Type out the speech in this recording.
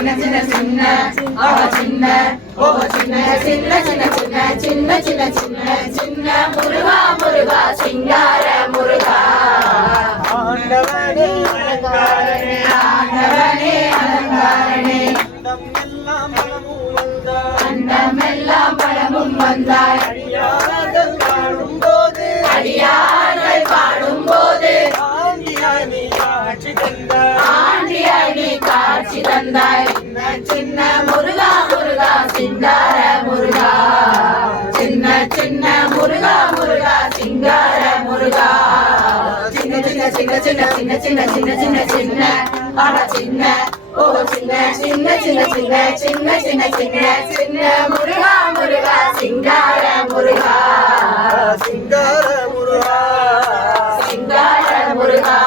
சின்ன சின்ன சின்ன அவ சின்ன ஓ சின்ன சின்ன சின்ன சின்ன சின்ன சின்ன சின்ன சின்ன முருகா முருகா சிங்கார முருகா ஆண்டவனே அலங்காரனே ஆண்டவனே அலங்காரனே அண்டமெல்லாம் பலமும் வந்தாய் அடியார்கள் பாடும்போது அடியார்கள் பாடும்போது ஆண்டியாய் நீ காட்சி தந்தாய் ஆண்டியாய் நீ காட்சி தந்தாய் சின்ன முருகா முருகா சிங்கார முருகா சின்ன சின்ன முருகா முருகா சிங்கார முருகா சின்ன சின்ன சின்ன சின்ன சின்ன சின்ன சின்ன சின்ன சின்ன ஆட சின்ன ஓ சின்ன சின்ன சின்ன சின்ன சின்ன சின்ன சின்ன சின்ன முருகா முருகா சிங்கார முருகா சிங்கார முருகா சிங்கார முருகா